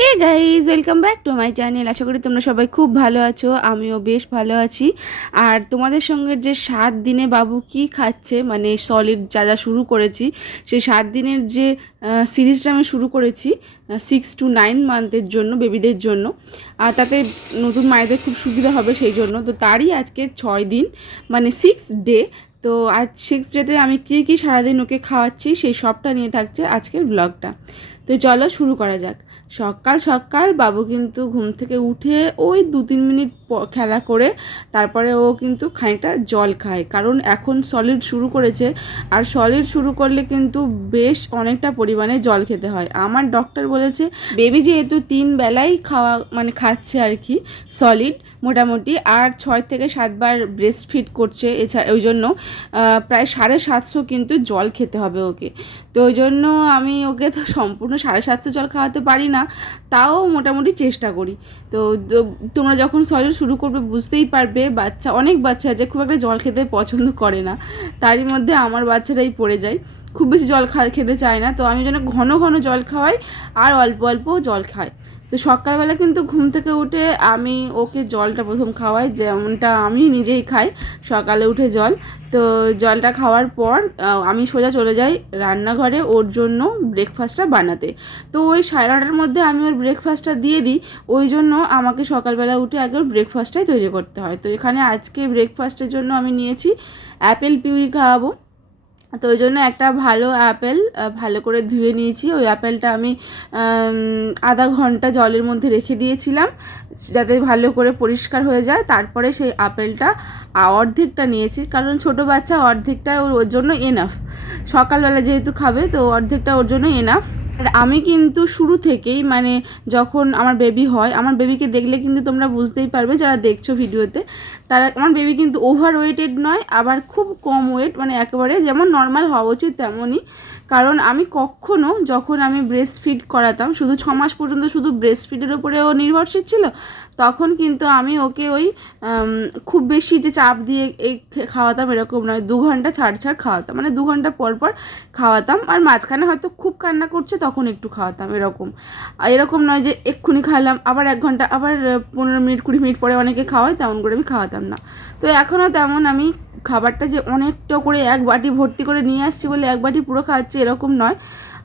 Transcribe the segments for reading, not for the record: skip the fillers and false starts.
Hey guys, welcome back to my channel. আশা করি তোমরা সবাই খুব ভালো আছো, আমিও বেশ ভালো আছি। আর তোমাদের সঙ্গে যে 7 দিনে বাবু কি খাচ্ছে, মানে সলিড যা যা শুরু করেছি, সেই 7 দিনের যে সিরিজটা আমি শুরু করেছি 6 to 9 মান্থের জন্য, বেবিদের জন্য। আর তাতে নতুন মায়েদের খুব সুবিধা হবে সেই জন্য। তো তারই আজকে 6 দিন, মানে 6 ডে। তো আজ 6 ডেতে আমি কী কী সারাদিন ওকে খাওয়াচ্ছি সেই সবটা নিয়ে থাকছে আজকের ব্লগটা। তো চলো শুরু করা যাক। সকাল সকাল বাবু কিন্তু ঘুম থেকে উঠে ওই 2-3 মিনিট খেলা করে তারপরে ও কিন্তু খানিকটা জল খায়, কারণ এখন সলিড শুরু করেছে। আর সলিড শুরু করলে কিন্তু বেশ অনেকটা পরিমাণে জল খেতে হয়। আমার ডক্টর বলেছে বেবি যেহেতু 3 বেলাই খাওয়া মানে খাচ্ছে আর কি সলিড মোটামুটি, আর 6 থেকে 7 বার ব্রেস্ট ফিড করছে, এছাড়া ওই জন্য প্রায় 750 কিন্তু জল খেতে হবে ওকে। তো ওই জন্য আমি ওকে তো সম্পূর্ণ 750 জল খাওয়াতে পারি না, তাও মোটামুটি চেষ্টা করি। তো তোমরা যখন সলিড শুরু করবে বুঝতেই পারবে, অনেক বাচ্চা আছে খুব একটা জল খেতে পছন্দ করে না, তারই মধ্যে আমার বাচ্চাটাই পড়ে যায়, খুব বেশি জল খেতে চায় না। তো আমি যেন ঘন ঘন জল খাওয়াই আর অল্প অল্প জল খাই। তো সকালবেলা কিন্তু ঘুম থেকে উঠে আমি ওকে জলটা প্রথম খাওয়াই, যেমনটা আমি নিজেই খাই সকালে উঠে জল। তো জলটা খাওয়ার পর আমি সোজা চলে যাই রান্নাঘরে ওর জন্য ব্রেকফাস্টটা বানাতে। তো ওই 9:30টার মধ্যে আমি ওর ব্রেকফাস্টটা দিয়ে দিই, ওই জন্য আমাকে সকালবেলা উঠে আগে ওর ব্রেকফাস্টটাই তৈরি করতে হয়। তো এখানে আজকে ব্রেকফাস্টের জন্য আমি নিয়েছি অ্যাপেল পিউরি খাওয়াবো। তো ওই জন্য একটা ভালো অ্যাপেল ভালো করে ধুয়ে নিয়েছি। ওই অ্যাপেলটা আমি আধা ঘন্টা জলের মধ্যে রেখে দিয়েছিলাম যাতে ভালো করে পরিষ্কার হয়ে যায়। তারপরে সেই আপেলটা অর্ধেকটা নিয়েছি, কারণ ছোটো বাচ্চা অর্ধেকটা ওর জন্য এনাফ, সকালবেলা যেহেতু খাবে তো অর্ধেকটা ওর জন্য এনাফ। আর আমি কিন্তু শুরু থেকেই, মানে যখন আমার বেবি হয়, আমার বেবিকে দেখলে কিন্তু তোমরা বুঝতেই পারবে যারা দেখছো ভিডিওতে, তারা আমার বেবি কিন্তু ওভার ওয়েটেড নয়, আবার খুব কম ওয়েট, মানে একেবারে যেমন নর্মাল হওয়া উচিত তেমনই। কারণ আমি কখনো যখন আমি ব্রেস্ট ফিড করাতাম, শুধু 6 মাস পর্যন্ত শুধু ব্রেস্ট ফিডের ওপরে ও নির্ভরশীল ছিল, তখন কিন্তু আমি ওকে ওই খুব বেশি যে চাপ দিয়ে খাওয়াতাম এরকম নয়, 2 ঘন্টা ছাড় ছাড় খাওয়াতাম, মানে 2 ঘন্টা পর পর খাওয়াতাম। আর মাঝখানে হয়তো খুব কান্না করছে তখন একটু খাওয়াতাম, এরকম। আর এরকম নয় যে এক্ষুনি খাওয়ালাম আবার 1 ঘন্টা, আবার 15 মিনিট 20 মিনিট পরে অনেকে খাওয়ায়, তেমন করে আমি খাওয়াতাম না। তো এখনও তেমন আমি খাবারটা যে অনেকটা করে 1 বাটি ভর্তি করে নিয়ে আসছি বলে 1 বাটি পুরো খাওয়াচ্ছি এরকম নয়।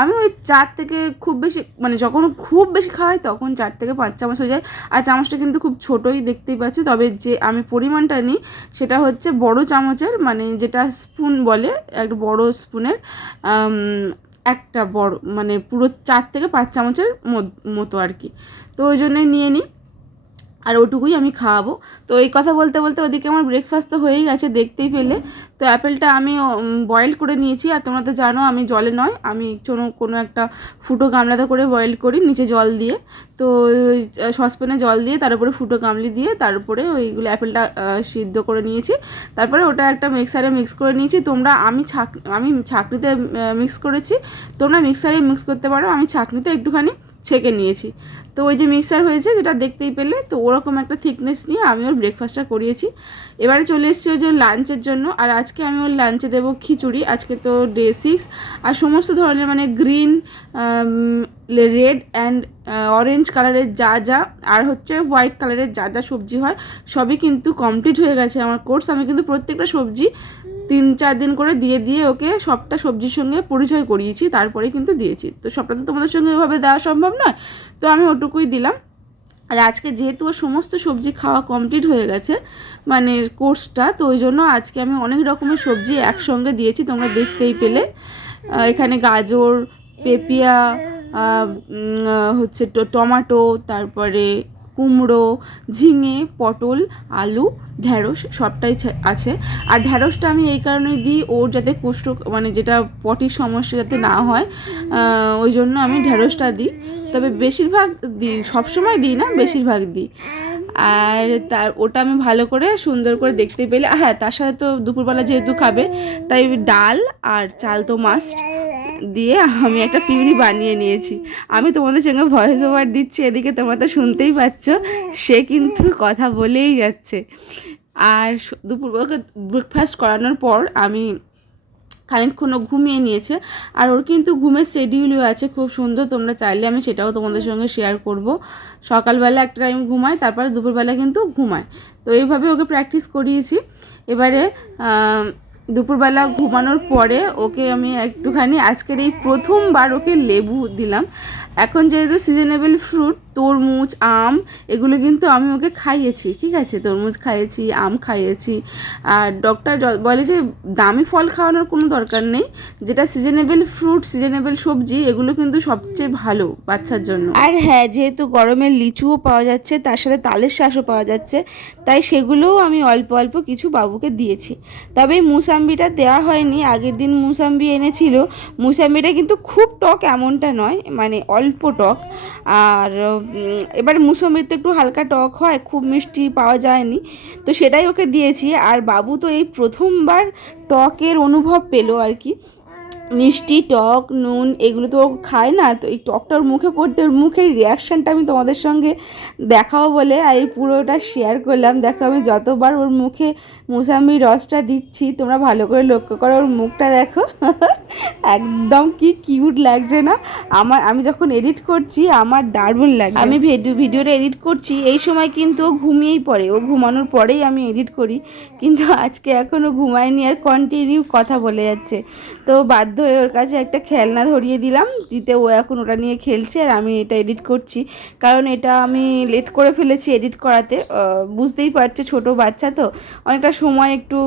আমি ওই 4 থেকে খুব বেশি, মানে যখন খুব বেশি খাওয়াই তখন 4 থেকে 5 চামচ হয়ে যায়। আর চামচটা কিন্তু খুব ছোটোই দেখতেই পাচ্ছি, তবে যে আমি পরিমাণটা নিই সেটা হচ্ছে বড় চামচের, মানে যেটা স্পুন বলে, একটা বড় স্পুনের একটা বড়, মানে পুরো 4 থেকে 5 চামচের মতো আর কি। তো ওই জন্যই নিয়ে নিই, আর ওটুকুই আমি খাওয়াবো। তো এই কথা বলতে বলতে ওদিকে আমার ব্রেকফাস্ট তো হয়েই গেছে, দেখতেই পেলে। তো অ্যাপেলটা আমি বয়েল করে নিয়েছি, আর তোমরা তো জানো আমি জলে নয়, আমি কোনো একটা ফুটো গামলাতে করে বয়েল করি নিচে জল দিয়ে। তো ওই সসপ্যানে জল দিয়ে তার উপরে ফুটো গামলি দিয়ে তার উপরে ওইগুলো অ্যাপেলটা সিদ্ধ করে নিয়েছি। তারপরে ওটা একটা মিক্সারে মিক্স করে নিয়েছি। আমি ছাঁকনিতে মিক্স করেছি, তোমরা মিক্সারে মিক্স করতে পারো, আমি ছাঁকনিতে একটুখানি ছেঁকে নিয়েছি। তো ওই যে মিক্সার হয়েছে যেটা দেখতেই পেলে, তো ওরকম একটা থিকনেস নিয়ে আমি ওর ব্রেকফাস্টটা করিয়েছি। এবারে চলে এসেছি ওই যে লাঞ্চের জন্য। আর আজকে আমি ওর লাঞ্চে দেবো খিচুড়ি, আজকে তো ডে 6। আর সমস্ত ধরনের, মানে গ্রিন, রেড অ্যান্ড অরেঞ্জ কালারের যা যা, আর হচ্ছে হোয়াইট কালারের যা যা সবজি হয় সবই কিন্তু কমপ্লিট হয়ে গেছে আমার কোর্স। আমি কিন্তু প্রত্যেকটা সবজি 3-4 দিন করে দিয়ে দিয়ে ওকে সবটা সবজির সঙ্গে পরিচয় করিয়েছি, তারপরে কিন্তু দিয়েছি। তো সবটা তো তোমাদের সঙ্গে এভাবে দেওয়া সম্ভব নয়, তো আমি ওটুকুই দিলাম। আর আজকে যেহেতু ওর সমস্ত সবজি খাওয়া কমপ্লিট হয়ে গেছে, মানে কোর্সটা, তো ওই জন্য আজকে আমি অনেক রকমের সবজি একসঙ্গে দিয়েছি, তোমরা দেখতেই পেলে। এখানে গাজর, পেঁপিয়া, হচ্ছে টমাটো, তারপরে কুমড়ো, ঝিঙে, পটল, আলু, ঢ্যাঁড়স সবটাই আছে। আর ঢ্যাঁড়সটা আমি এই কারণেই দিই, ওর যাতে মানে যেটা পটির সমস্যা যাতে না হয়, ওই জন্য আমি ঢ্যাঁড়সটা দিই। তবে বেশিরভাগ দিই, সবসময় দিই না, বেশিরভাগ দিই। আর ওটা আমি ভালো করে সুন্দর করে দেখতে পেলে, হ্যাঁ তার সাথে তো দুপুরবেলা যেহেতু খাবে তাই ডাল আর চাল তো মাস্ট দিয়ে আমি একটা পিউরি বানিয়ে নিয়েছি। আমি তোমাদের সঙ্গে ভয়েস ওভার দিচ্ছি, এদিকে তোমরা তো শুনতেই পাচ্ছ, সে কিন্তু কথা বলেই যাচ্ছে। আর দুপুরবেলা ব্রেকফাস্ট করানোর পর আমি খানিকক্ষণ ঘুমিয়ে নিয়েছে। আর ওর কিন্তু ঘুমের শিডিউলও আছে খুব সুন্দর, তোমরা চাইলে আমি সেটাও তোমাদের সঙ্গে শেয়ার করব। সকালবেলা একটা টাইম ঘুমায়, তারপরে দুপুরবেলা কিন্তু ঘুমায়। তো এইভাবে ওকে প্র্যাকটিস করিয়েছি। এবারে দুপুরবেলা ঘুমানোর পরে ওকে আমি একটুখানি আজকের এই প্রথমবার ওকে লেবু দিলাম। এখন যেহেতু সিজনেবল ফ্রুট তরমুজ আম এগুলো কিন্তু আমি ওকে খাইয়েছি, ঠিক আছে, তরমুজ খাইয়েছি, আম খাইয়েছি। আর ডক্টর বলে যে দামি ফল খাওয়ানোর কোনো দরকার নেই, যেটা সিজনেবল ফ্রুট সিজনেবল সবজি এগুলো কিন্তু সবচেয়ে ভালো বাচ্চার জন্য। আর হ্যাঁ, যেহেতু গরমের লিচুও পাওয়া যাচ্ছে, তার সাথে তালের শাঁসও পাওয়া যাচ্ছে, তাই সেগুলোও আমি অল্প অল্প কিছু বাবুকে দিয়েছি। তবে মুসাম্বিটা দেওয়া হয়নি, আগের দিন মুসাম্বি এনেছিল। মুসাম্বিটা কিন্তু খুব টক এমনটা নয়, মানে অল্প টক। আর এবার মুসম্বির তো একটু হালকা টক হয়, খুব মিষ্টি পাওয়া যায়নি, তো সেটাই ওকে দিয়েছি। আর বাবু তো এই প্রথমবার টকের অনুভব পেলো আর কি। মিষ্টি টক নুন এগুলো তো খায় না, তো এই টকটার মুখে পড়তে ওর মুখের রিয়াকশানটা আমি তোমাদের সঙ্গে দেখাও বলে আর এই পুরোটা শেয়ার করলাম। দেখো আমি যতবার ওর মুখে মুসাম্বির রসটা দিচ্ছি, তোমরা ভালো করে লক্ষ্য করো ওর মুখটা দেখো একদম কি কিউট লাগছে না। আমি যখন এডিট করছি আমার দারুণ লাগে। আমি ভিডিওটা এডিট করছি এই সময় কিন্তু ও ঘুমিয়েই পড়ে, ও ঘুমানোর পরেই আমি এডিট করি, কিন্তু আজকে এখনও ঘুমায়নি আর কন্টিনিউ কথা বলে যাচ্ছে। তো বাধ্য হয়ে ওর কাছে একটা খেলনা ধরিয়ে দিলাম, দিতে ও এখন ওটা নিয়ে খেলছে আর আমি এটা এডিট করছি। কারণ এটা আমি লেট করে ফেলেছি এডিট করাতে, বুঝতেই পারছে ছোট বাচ্চা তো অনেকটা সময় একটু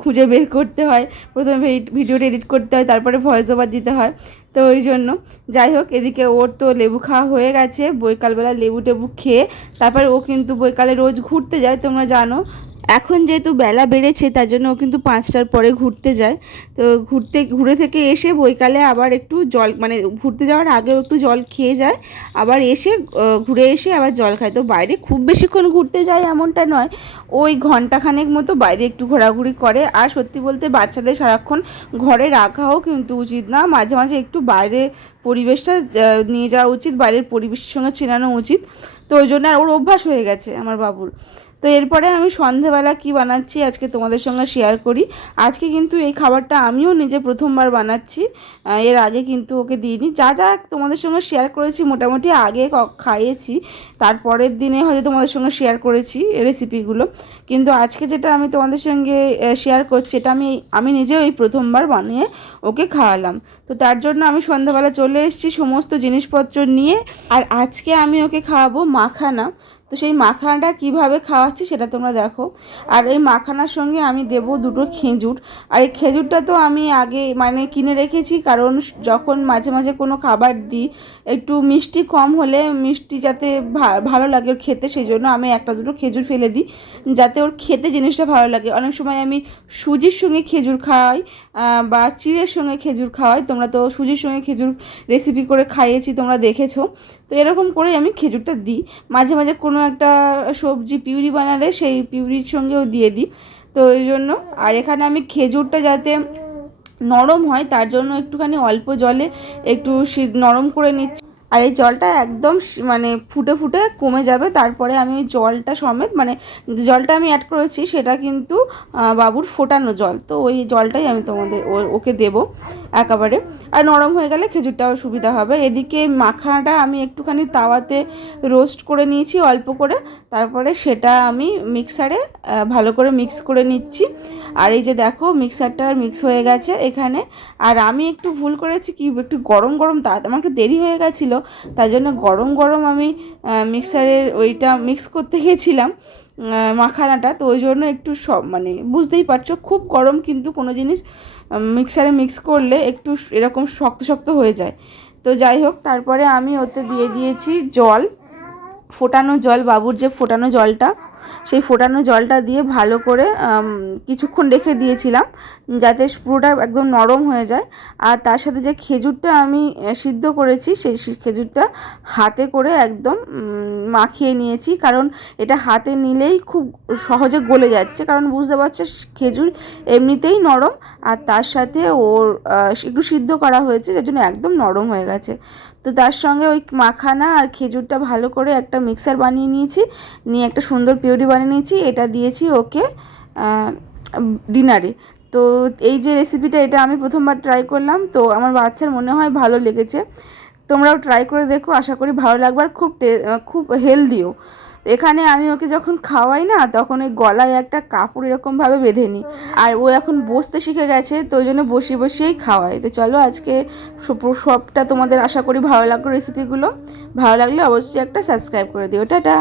খুঁজে বের করতে হয়, প্রথমে ভিডিওটা এডিট করতে হয়, তারপরে ভয়েস ওভার দিতে হয়, তো ওই জন্য। যাই হোক, এদিকে ওর তো লেবু খাওয়া হয়ে গেছে, বৈকালবেলা লেবু টেবু খেয়ে তারপরে ও কিন্তু বৈকালে রোজ ঘুরতে যায়, তোমরা জানো। এখন যেহেতু বেলা বেড়েছে তার জন্য ও কিন্তু 5টার পরে ঘুরতে যায়। তো ঘুরে থেকে এসে বৈকালে আবার একটু জল, মানে ঘুরতে যাওয়ার আগেও একটু জল খেয়ে যায়, আবার এসে ঘুরে এসে আবার জল খায়। তো বাইরে খুব বেশিক্ষণ ঘুরতে যায় এমনটা নয়, ওই ঘন্টাখানেক মতো বাইরে একটু ঘোরাঘুরি করে। আর সত্যি বলতে বাচ্চাদের সারাক্ষণ ঘরে রাখাও কিন্তু উচিত না, মাঝে মাঝে একটু বাইরে পরিবেশটা নিয়ে যাওয়া উচিত, বাইরের পরিবেশের সঙ্গে চেনানো উচিত। তো ওই জন্য আর ওর অভ্যাস হয়ে গেছে আমার বাবুর। তো এরপরে আমি সন্ধেবেলা কি বানাচ্ছি আজকে তোমাদের সঙ্গে শেয়ার করি। আজকে কিন্তু এই খাবারটা আমিও নিজে প্রথমবার বানাচ্ছি, এর আগে কিন্তু ওকে দিইনি। যা যা তোমাদের সঙ্গে শেয়ার করেছি মোটামুটি আগে খাইয়েছি, তারপরের দিনে হয়তো তোমাদের সঙ্গে শেয়ার করেছি রেসিপিগুলো, কিন্তু আজকে যেটা আমি তোমাদের সঙ্গে শেয়ার করছি এটা আমি নিজেও এই প্রথমবার বানিয়ে ওকে খাওয়ালাম। তো তার জন্য আমি সন্ধ্যাবেলা চলে এসেছি সমস্ত জিনিসপত্র নিয়ে। আর আজকে আমি ওকে খাওয়াবো মাখানা। তো সেই মাখানাটা কিভাবে খাওয়াচ্ছি সেটা তোমরা দেখো। আর এই মাখানার সঙ্গে আমি দেবো 2টো খেজুর। আর এই খেজুরটা তো আমি আগে মানে কিনে রেখেছি, কারণ যখন মাঝে মাঝে কোনো খাবার দিই একটু মিষ্টি কম হলে মিষ্টি যাতে ভালো লাগে ওর খেতে, সেই জন্য আমি 1-2টো খেজুর ফেলে দিই যাতে ওর খেতে জিনিসটা ভালো লাগে। অনেক সময় আমি সুজির সঙ্গে খেজুর খাওয়াই বা চিড়ের সঙ্গে খেজুর খাওয়াই, তোমরা তো সুজির সঙ্গে খেজুর রেসিপি করে খাইয়েছি তোমরা দেখেছো। তো এরকম করেই আমি খেজুরটা দিই, মাঝে মাঝে কোনো একটা সবজি পিউরি বানালে সেই পিউরির সঙ্গেও দিয়ে দিই, তো ওই জন্য। আর এখানে আমি খেজুরটা যাতে নরম হয় তার জন্য একটুখানি অল্প জলে একটু নরম করে নিচ্ছি। আর এই জলটা একদম মানে ফুটে ফুটে কমে যাবে, তারপরে আমি ওই জলটা সমেত, মানে জলটা আমি অ্যাড করেছি সেটা কিন্তু বাবুর ফোটানো জল, তো ওই জলটাই আমি ওকে দেব একেবারে। আর নরম হয়ে গেলে খেজুরটাও সুবিধা হবে। এদিকে মাখানাটা আমি একটুখানি তাওয়াতে রোস্ট করে নিয়েছি অল্প করে, তারপরে সেটা আমি মিক্সারে ভালো করে মিক্স করে নিচ্ছি। আর এই যে দেখো মিক্সারটা মিক্স হয়ে গেছে এখানে। আর আমি একটু ভুল করেছি কি, একটু গরম গরম আমার একটু দেরি হয়ে গেছিলো, তাই জন্য গরম গরম আমি মিক্সারের ওইটা মিক্স করতে গিয়েছিলাম মাখানাটা, তো ওই জন্য একটু সব মানে বুঝতেই পারছো খুব গরম কিন্তু কোনো জিনিস মিক্সারে মিক্স করলে একটু এরকম শক্ত শক্ত হয়ে যায়। তো যাই হোক, তারপরে আমি ওতে দিয়ে দিয়েছি জল, ফোটানো জল, বাবুর যে ফোটানো জলটা, সেই ফোটানো জলটা দিয়ে ভালো করে কিছুক্ষণ রেখে দিয়েছিলাম যাতে পুরোটা একদম নরম হয়ে যায়। আর তার সাথে যে খেজুরটা আমি সিদ্ধ করেছি সেই খেজুরটা হাতে করে একদম মাখিয়ে নিয়েছি, কারণ এটা হাতে নিলেই খুব সহজে গলে যাচ্ছে, কারণ বুঝতে পারছো খেজুর এমনিতেই নরম আর তার সাথে ওর একটু সিদ্ধ করা হয়েছে যার জন্য একদম নরম হয়ে গেছে। তো তার সঙ্গে ওই মাখানা আর খেজুরটা ভালো করে একটা মিক্সার বানিয়ে নিয়েছি, নিয়ে একটা সুন্দর পিউরি বানিয়ে নিয়েছি, এটা দিয়েছি ওকে ডিনারে। তো এই যে রেসিপিটা, এটা আমি প্রথমবার ট্রাই করলাম, তো আমার বাচ্চার মনে হয় ভালো লেগেছে। তোমরাও ট্রাই করে দেখো, আশা করি ভালো লাগবে। আর খুব হেলদিও। এখানে আমি ওকে যখন খাওয়াই না, তখন ওই গলায় একটা কাপড় এরকমভাবে বেঁধে নিই। আর ও এখন বসতে শিখে গেছে, তো ওই জন্য বসিয়ে বসিয়েই খাওয়াই। তো চলো আজকে সবটা তোমাদের আশা করি ভালো লাগলো রেসিপিগুলো। ভালো লাগলে অবশ্যই একটা সাবস্ক্রাইব করে দিও। টাটা।